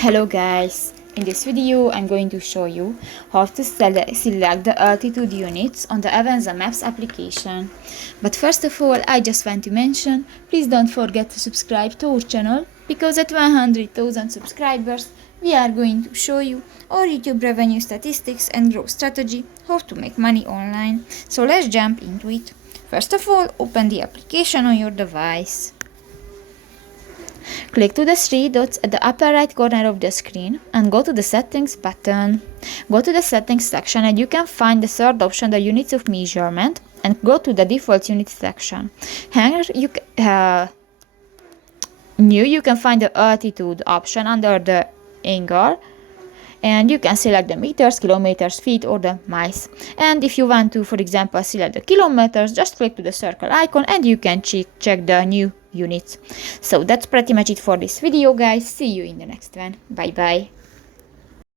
Hello guys, in this video I'm going to show you how to select the altitude units on the Avenza Maps application. But first of all, I just want to mention, please don't forget to subscribe to our channel, because at 100,000 subscribers we are going to show you our YouTube revenue statistics and growth strategy, how to make money online. So let's jump into it. First of all, open the application on your device. Click to the three dots at the upper right corner of the screen and go to the Settings button. Go to the Settings section and you can find the third option, the Units of Measurement, and go to the Default Units section. Here you can find the Altitude option under the Angle, and you can select the meters, kilometers, feet, or the miles. And if you want to, for example, select the kilometers, just click to the circle icon and you can check the new units. So that's pretty much it for this video, guys. See you in the next one. Bye bye.